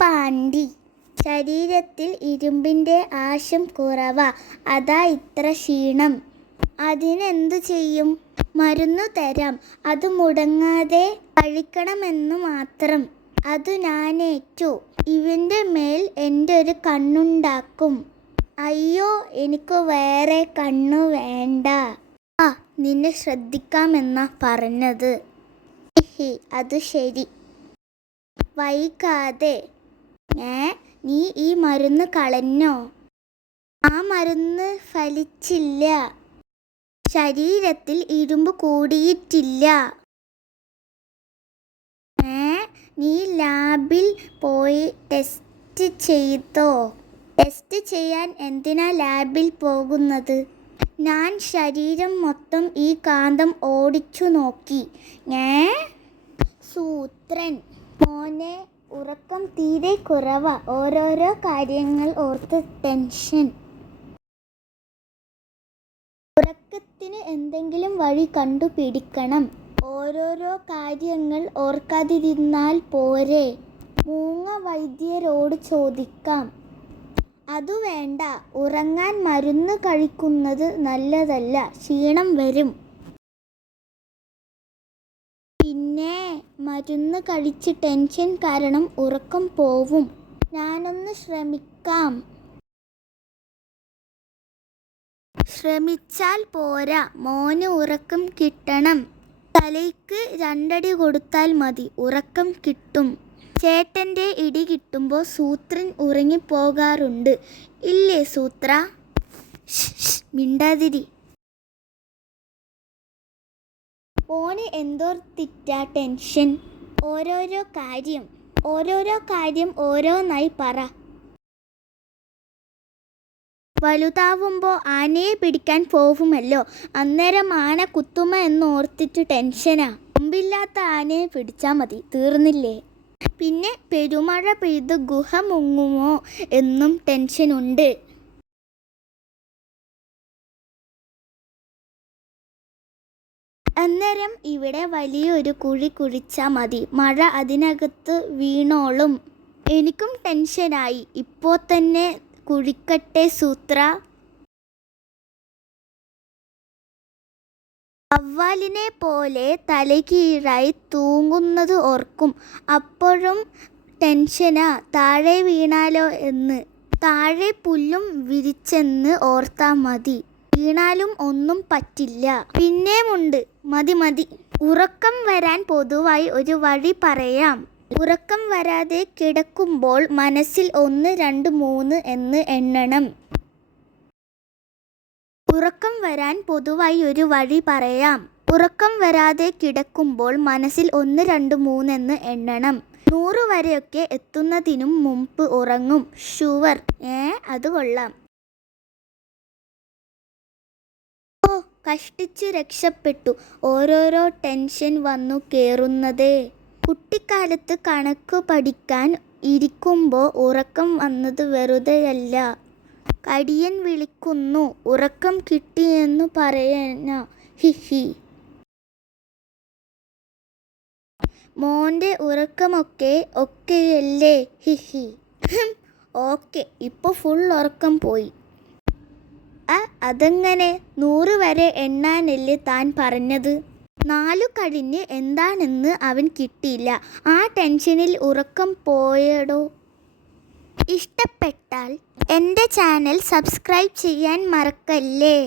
പാണ്ടി. ശരീരത്തിൽ ഇരുമ്പിൻ്റെ ആശം കുറവാ, അതാ ഇത്ര ക്ഷീണം. അതിനെന്തു ചെയ്യും? മരുന്നു തരാം, അത് മുടങ്ങാതെ കഴിക്കണമെന്നു മാത്രം. അതു ഞാനേറ്റു. ഇവൻ്റെ മേൽ എൻ്റെ ഒരു കണ്ണുണ്ടാക്കും. അയ്യോ, എനിക്ക് വേറെ കണ്ണു വേണ്ട. ആ, നിന്നെ ശ്രദ്ധിക്കാമെന്നാ പറഞ്ഞത്. അത് ശരി. വൈകാതെ. നീ ഈ മരുന്ന് കളഞ്ഞോ? ആ മരുന്ന് ഫലിച്ചില്ല. ശരീരത്തിൽ ഇരുമ്പ് കൂടിയിട്ടില്ല. നീ ലാബിൽ പോയി ടെസ്റ്റ് ചെയ്തോ? ടെസ്റ്റ് ചെയ്യാൻ എന്തിനാ ലാബിൽ പോകുന്നത്? ഞാൻ ശരീരം മൊത്തം ഈ കാന്തം ഓടിച്ചു നോക്കി. സൂത്രൻ. മോനെ, ഉറക്കം തീരെ കുറവാ. ഓരോരോ കാര്യങ്ങൾ ഓർത്ത് ടെൻഷൻ. ഉറക്കത്തിന് എന്തെങ്കിലും വഴി കണ്ടുപിടിക്കണം. ഓരോരോ കാര്യങ്ങൾ ഓർക്കാതിരുന്നാൽ പോരെ? മൂങ്ങ വൈദ്യരോട് ചോദിക്കാം. അതു വേണ്ട. ഉറങ്ങാൻ മരുന്ന് കഴിക്കുന്നത് നല്ലതല്ല, ക്ഷീണം വരും. പിന്നെ മരുന്ന് കഴിച്ച് ടെൻഷൻ കാരണം ഉറക്കം പോവും. ഞാനൊന്ന് ശ്രമിക്കാം. ശ്രമിച്ചാൽ പോരാ, മോന് ഉറക്കം കിട്ടണം. തലയ്ക്ക് 2 അടി കൊടുത്താൽ മതി, ഉറക്കം കിട്ടും. ചേട്ടൻ്റെ ഇടി കിട്ടുമ്പോൾ സൂത്രൻ ഉറങ്ങിപ്പോകാറുണ്ട് ഇല്ലേ സൂത്ര? മിണ്ടാതിരി. ഓന് എന്തോർത്തിട്ടാ ടെൻഷൻ? ഓരോരോ കാര്യം ഓരോന്നായി പറ. വലുതാവുമ്പോൾ ആനയെ പിടിക്കാൻ പോവുമല്ലോ, അന്നേരം ആന കുത്തുമ എന്നോർത്തിട്ട് ടെൻഷനാ. കൊമ്പില്ലാത്ത ആനയെ പിടിച്ചാൽ മതി, തീർന്നില്ലേ? പിന്നെ പെരുമഴ പെയ്ത് ഗുഹ മുങ്ങുമോ എന്നും ടെൻഷനുണ്ട്. അന്നേരം ഇവിടെ വലിയൊരു കുഴി കുഴിച്ചാൽ മതി, മഴ അതിനകത്ത് വീണോളും. എനിക്കും ടെൻഷനായി. ഇപ്പോൾ തന്നെ കുഴിക്കട്ടെ സൂത്ര? വവ്വാലിനെ പോലെ തലകീഴായി തൂങ്ങുന്നത് ഓർക്കും. അപ്പോഴും ടെൻഷനാ, താഴെ വീണാലോ എന്ന്. താഴെ പുല്ലും വിരിച്ചെന്ന് ഓർത്താ മതി, വീണാലും ഒന്നും പറ്റില്ല. പിന്നെയുമുണ്ട്. മതി. ഉറക്കം വരാൻ പൊതുവായി ഒരു വഴി പറയാം. ഉറക്കം വരാതെ കിടക്കുമ്പോൾ മനസ്സിൽ 1, 2, 3 എന്ന് എണ്ണണം. ഉറക്കം വരാൻ പൊതുവായി ഒരു വഴി പറയാം. ഉറക്കം വരാതെ കിടക്കുമ്പോൾ മനസ്സിൽ 1, 2, 3 എന്ന് എണ്ണണം. 100 വരെയൊക്കെ എത്തുന്നതിനും മുമ്പ് ഉറങ്ങും. ഷുവർ. അത് കൊള്ളാം. ഓ, കഷ്ടിച്ചു രക്ഷപ്പെട്ടു. ഓരോരോ ടെൻഷൻ വന്നു കേറുന്നതേ. കുട്ടിക്കാലത്ത് കണക്ക് പഠിക്കാൻ ഇരിക്കുമ്പോൾ ഉറക്കം വന്നത് വെറുതെയല്ല. കടിയൻ വിളിക്കുന്നു, ഉറക്കം കിട്ടിയെന്നു പറയാനാ. മോൻ്റെ ഉറക്കമൊക്കെ ഒക്കെയല്ലേ? ഓക്കെ, ഇപ്പോൾ ഫുൾ ഉറക്കം പോയി. അതെങ്ങനെ? 100 വരെ എണ്ണാനല്ലേ താൻ പറഞ്ഞത്? 4 കഴിഞ്ഞ് എന്താണെന്ന് അവൻ കിട്ടിയില്ല. ആ ടെൻഷനിൽ ഉറക്കം പോയടോ. ഇഷ്ടപ്പെട്ടാൽ എൻ്റെ ചാനൽ സബ്സ്ക്രൈബ് ചെയ്യാൻ മറക്കല്ലേ.